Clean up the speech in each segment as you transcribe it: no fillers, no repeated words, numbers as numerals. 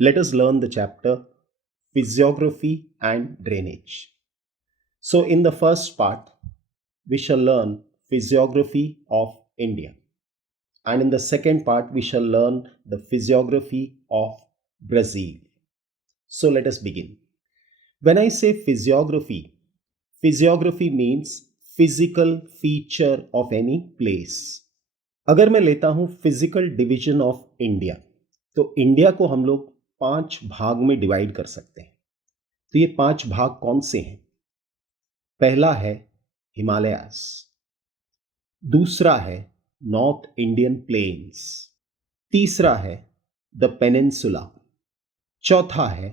Let us learn the chapter Physiography and Drainage. So, in the first part, we shall learn physiography of India, and in the second part, we shall learn the physiography of Brazil. So, let us begin. When I say physiography, physiography means physical feature of any place. अगर मैं लेता हूं physical division of India, तो India को हम लोग 5 भाग में डिवाइड कर सकते हैं. तो ये 5 भाग कौन से हैं? पहला है हिमालयास, दूसरा है नॉर्थ इंडियन प्लेन्स, तीसरा है द पेनिनसुला, चौथा है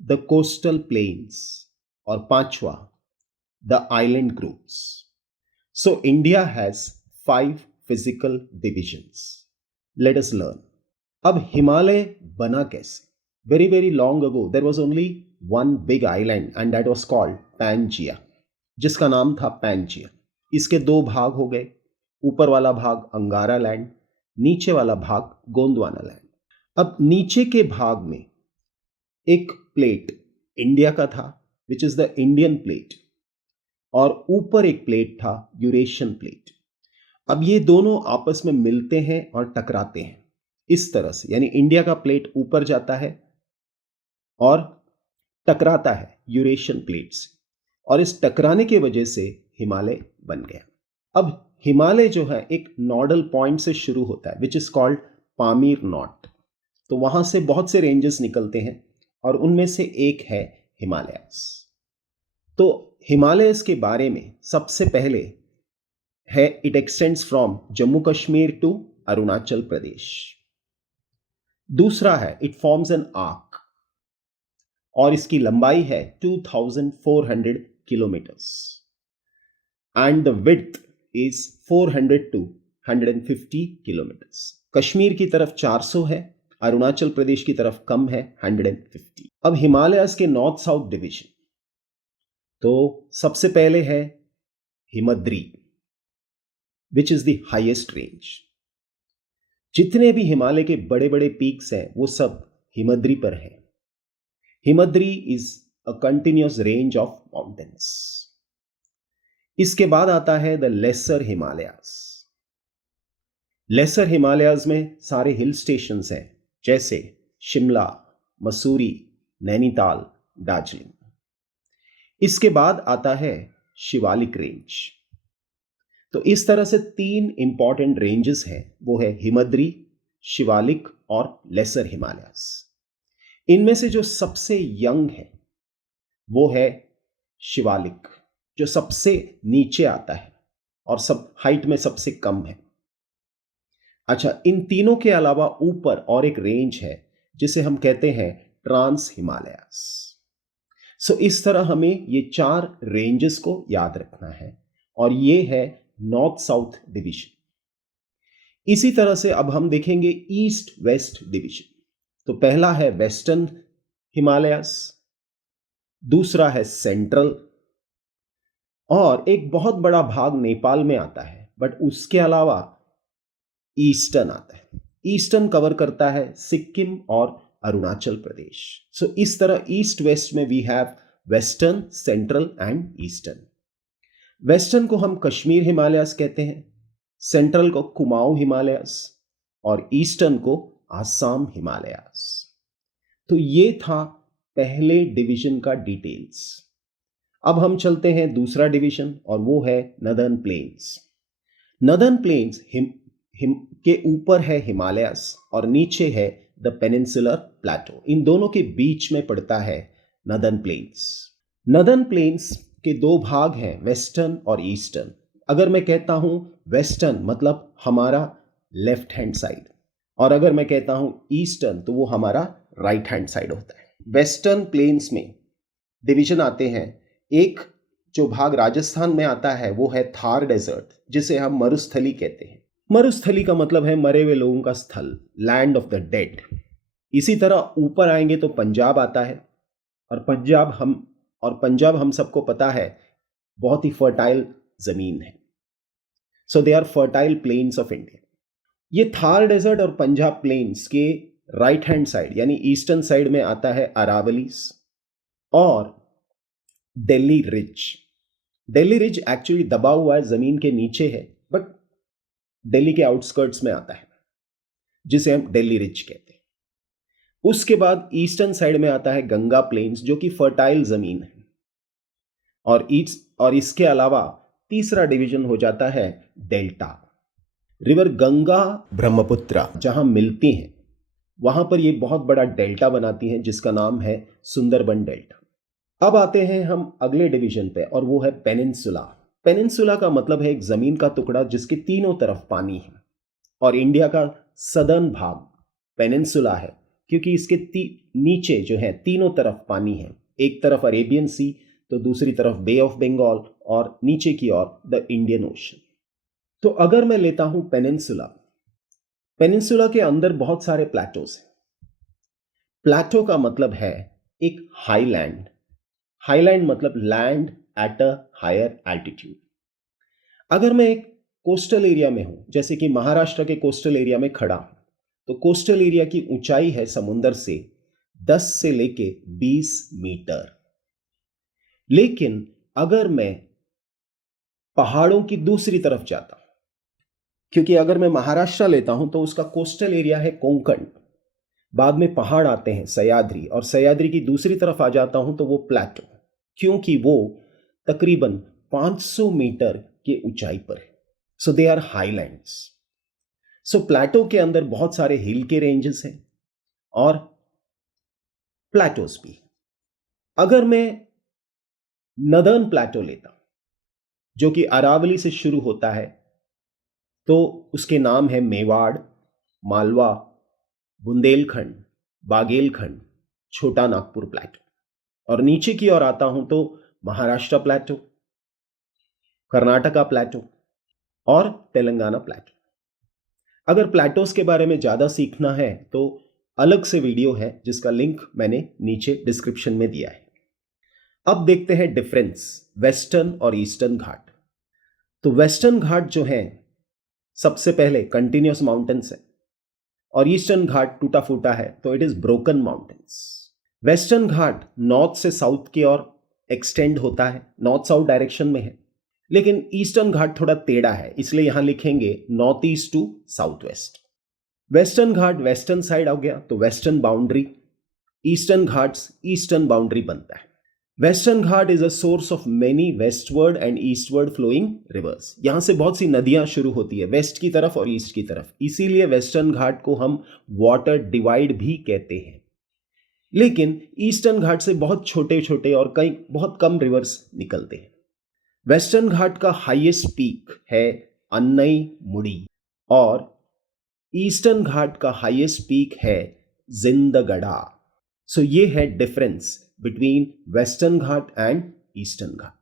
द कोस्टल प्लेन्स और पांचवा the island groups. So India has 5 physical divisions. Let us learn. अब हिमालय बना कैसे? Very very long ago there was only one big island and that was called Pangaea, जिसका नाम था पैंजिया. इसके 2 भाग हो गए. ऊपर वाला भाग अंगारा लैंड, नीचे वाला भाग गोंडवाना लैंड. अब नीचे के भाग में एक प्लेट इंडिया का था, विच इज द इंडियन प्लेट, और ऊपर एक प्लेट था यूरेशियन प्लेट. अब ये दोनों आपस में मिलते हैं और टकराते हैं इस तरह से, यानी इंडिया का प्लेट ऊपर जाता है और टकराता है यूरेशियन प्लेट से, और इस टकराने की वजह से हिमालय बन गया. अब हिमालय जो है एक नॉडल पॉइंट से शुरू होता है, which is called Pamir not. तो वहां से बहुत से रेंजेस निकलते हैं और उनमें से एक है हिमालयास. तो हिमालयस के बारे में सबसे पहले है, it extends from Jammu Kashmir to Arunachal Pradesh. दूसरा है इट फॉर्म्स एन आर्क और इसकी लंबाई है 2400 kilometres and the width is 400 to 150 kilometres. Kashmir की तरफ 400 है, अरुणाचल प्रदेश की तरफ कम है 150. अब हिमालयस के नॉर्थ साउथ डिवीजन, तो सबसे पहले है Himadri, which is the highest range. जितने भी हिमालय के बड़े बड़े पीक्स हैं वो सब हिमद्री पर है. Himadri is a continuous range of mountains. इसके बाद आता है the lesser Himalayas. Lesser Himalayas में सारे हिल स्टेशंस हैं, जैसे शिमला, मसूरी, नैनीताल, दार्जिलिंग. इसके बाद आता है शिवालिक रेंज. तो इस तरह से 3 इंपॉर्टेंट रेंजेस हैं, वो है हिमद्री, शिवालिक और लेसर हिमालयास. इनमें से जो सबसे यंग है वो है शिवालिक, जो सबसे नीचे आता है और सब हाइट में सबसे कम है. अच्छा, इन तीनों के अलावा ऊपर और एक रेंज है जिसे हम कहते हैं ट्रांस हिमालयास. सो इस तरह हमें ये 4 रेंजेस को याद रखना है, और ये है नॉर्थ साउथ डिवीजन. इसी तरह से अब हम देखेंगे ईस्ट वेस्ट डिवीजन. तो पहला है वेस्टर्न हिमालयास, दूसरा है सेंट्रल, और एक बहुत बड़ा भाग नेपाल में आता है, बट उसके अलावा ईस्टर्न आता है. ईस्टर्न कवर करता है सिक्किम और अरुणाचल प्रदेश. सो इस तरह ईस्ट वेस्ट में we have western, central and eastern. Western को हम कश्मीर हिमालयास कहते हैं, सेंट्रल को कुमाऊं हिमालयास और ईस्टर्न को आसाम हिमालयास. तो ये था पहले डिवीजन का डिटेल्स. अब हम चलते हैं दूसरा डिवीजन, और वो है नदर्न प्लेन्स. नदर्न प्लेन्स के ऊपर है हिमालयास और नीचे है द पेनिनसुलर प्लेटो. इन दोनों के बीच में पड़ता है नदर्न प्लेन्स. नदर्न प्लेन्स के 2 भाग हैं, वेस्टर्न और ईस्टर्न. अगर मैं कहता हूं वेस्टर्न मतलब हमारा लेफ्ट हैंड साइड, और अगर मैं कहता हूं ईस्टर्न तो वो हमारा राइट हैंड साइड होता है. वेस्टर्न प्लेन्स में डिवीजन आते हैं. एक जो भाग राजस्थान में आता है वो है थार डेजर्ट, जिसे हम मरुस्थली कहते हैं. मरुस्थली का मतलब है मरे हुए लोगों का स्थल, लैंड ऑफ द डेड. इसी तरह ऊपर आएंगे तो पंजाब आता है, और पंजाब हम सबको पता है बहुत ही फर्टाइल जमीन है. So they are fertile plains of India. ये थार डेजर्ट और पंजाब प्लेन्स के राइट हैंड साइड यानी ईस्टर्न साइड में आता है अरावलीज और Delhi ridge. Delhi ridge actually दबा हुआ है, जमीन के नीचे है, बट दिल्ली के आउटस्कर्ट्स में आता है, जिसे हम दिल्ली रिज कहते हैं। उसके बाद ईस्टर्न साइड में आता है गंगा प्लेन्स, जो कि फर्टाइल जमीन है। और इसके अलावा तीसरा डिवीजन हो जाता है डेल्टा। रिवर गंगा ब्रह्मपुत्र जहां मिलती हैं वहां पर ये बहुत बड़ा डेल्टा बनाती हैं, जिसका नाम है सुंदरबन डेल्टा। अब आते हैं हम अगले डिवीजन पे, और वो है पेनिनसुला। पेनिनसुला का मतलब है एक जमीन का टुकड़ा जिसके तीनों तरफ पानी है, और इंडिया का सदर्न भाग पेनिनसुला है क्योंकि इसके नीचे जो है तीनों तरफ पानी है। एक तरफ अरेबियन सी, तो दूसरी तरफ बे ऑफ बंगाल, और नीचे की ओर द इंडियन ओशन। तो अगर मैं लेता हूं पेनिनसुला, पेनिनसुला के अंदर बहुत सारे प्लेटोज हैं। प्लेटो का मतलब है एक हाईलैंड। हाईलैंड मतलब land at a higher altitude. अगर मैं एक कोस्टल एरिया में हूं, जैसे कि महाराष्ट्र के कोस्टल एरिया में खड़ा हूं, तो कोस्टल एरिया की ऊंचाई है समुद्र से 10 से लेके 20 मीटर। लेकिन अगर मैं पहाड़ों की दूसरी तरफ जाता हूं, क्योंकि अगर मैं महाराष्ट्र लेता हूं तो उसका कोस्टल एरिया है कोंकण, बाद में पहाड़ आते हैं सह्याद्री, और सह्याद्री की दूसरी तरफ आ जाता हूं तो वो प्लेटो, क्योंकि वो तकरीबन 500 मीटर के ऊंचाई पर है। So they are highlands. सो प्लेटो के अंदर बहुत सारे हिल के रेंजेस हैं और प्लेटोस भी। अगर मैं नदर्न प्लेटो लेता हूं जो कि अरावली से शुरू होता है, तो उसके नाम है मेवाड़, मालवा, बुंदेलखंड, बागेलखंड, छोटा नागपुर प्लेटो। और नीचे की ओर आता हूं तो महाराष्ट्र प्लेटो, कर्नाटका प्लेटो और तेलंगाना प्लेटो। अगर प्लेटोस के बारे में ज्यादा सीखना है तो अलग से वीडियो है जिसका लिंक मैंने नीचे डिस्क्रिप्शन में दिया है। अब देखते हैं डिफरेंस वेस्टर्न और ईस्टर्न घाट। तो वेस्टर्न घाट जो है सबसे पहले कंटिन्यूअस माउंटेन्स है, और ईस्टर्न घाट टूटा फूटा है, तो it is broken mountains. Western Ghat north से साउथ की ओर एक्सटेंड होता है, नॉर्थ साउथ डायरेक्शन में है, लेकिन ईस्टर्न घाट थोड़ा टेढ़ा है, इसलिए यहां लिखेंगे north east to south west. Western Ghat western side आ गया तो western boundary, eastern Ghats eastern boundary बनता है। Western Ghat is a source of many westward and eastward flowing rivers. यहां से बहुत सी नदियां शुरू होती है वेस्ट की तरफ और ईस्ट की तरफ, इसीलिए वेस्टर्न घाट को हम वाटर डिवाइड भी कहते हैं। लेकिन ईस्टर्न घाट से बहुत छोटे छोटे और कई बहुत कम रिवर्स निकलते हैं। वेस्टर्न घाट का हाईएस्ट पीक है अन्नई मुड़ी, और ईस्टर्न घाट का हाईएस्ट पीक है जिंदगढ़ा। सो ये है difference between western Ghat and eastern Ghat.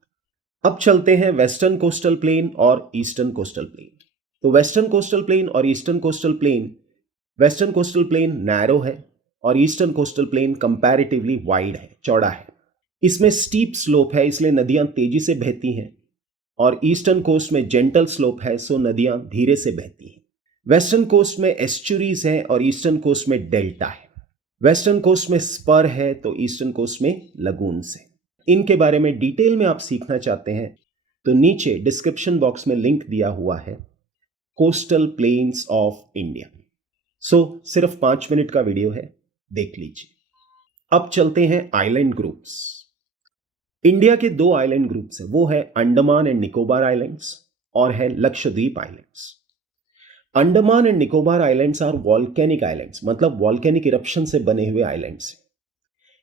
अब चलते हैं वेस्टर्न कोस्टल प्लेन और ईस्टर्न कोस्टल प्लेन। तो वेस्टर्न कोस्टल प्लेन और eastern coastal plain, western coastal plain narrow है और eastern coastal plain comparatively wide है, चौड़ा है। इसमें स्टीप स्लोप है, इसलिए नदियां तेजी से बहती हैं, और ईस्टर्न कोस्ट में जेंटल स्लोप है, सो नदियां धीरे से बहती हैं। वेस्टर्न कोस्ट में एस्चुरीज हैं और ईस्टर्न कोस्ट में डेल्टा है। वेस्टर्न कोस्ट में स्पर है तो ईस्टर्न कोस्ट में लगून्स है। इनके बारे में डिटेल में आप सीखना चाहते हैं तो नीचे डिस्क्रिप्शन बॉक्स में लिंक दिया हुआ है, कोस्टल प्लेन्स ऑफ इंडिया। सो सिर्फ 5 मिनट का वीडियो है, देख लीजिए। अब चलते हैं आइलैंड ग्रुप्स। इंडिया के 2 आइलैंड ग्रुप्स हैं, वो है अंडमान एंड निकोबार आइलैंड्स और है Lakshadweep islands. Andaman and Nicobar islands are volcanic islands, मतलब वॉल्केनिक इरप्शन से बने हुए आइलैंड्स हैं।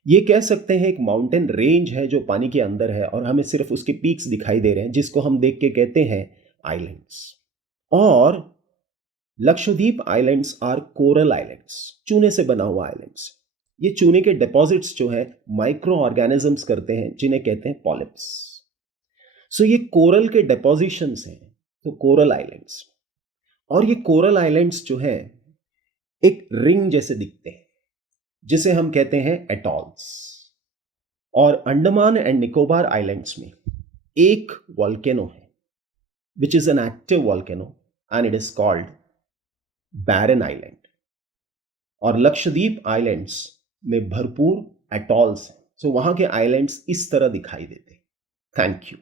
ये कह सकते हैं एक माउंटेन रेंज है जो पानी के अंदर है और हमें सिर्फ उसके पीक्स दिखाई दे रहे हैं, जिसको हम देख के कहते हैं आइलैंड्स। और Lakshadweep islands are coral islands, चूने से बना हुआ आइलैंड्स। ये चूने के डिपॉजिट्स जो है माइक्रो ऑर्गेनिजम्स करते हैं जिन्हें कहते हैं पॉलिप्स। सो ये कोरल के डिपोजिशंस हैं, तो कोरल आइलैंड्स। और ये कोरल आइलैंड्स जो है एक रिंग जैसे दिखते हैं, जिसे हम कहते हैं एटॉल्स। और अंडमान एंड निकोबार आइलैंड्स में एक वॉल्केनो है which is an active volcano and it is called Barren island. और लक्षद्वीप आइलैंड्स में भरपूर एटॉल्स हैं। सो वहाँ के आइलैंड्स इस तरह दिखाई देते हैं। Thank you.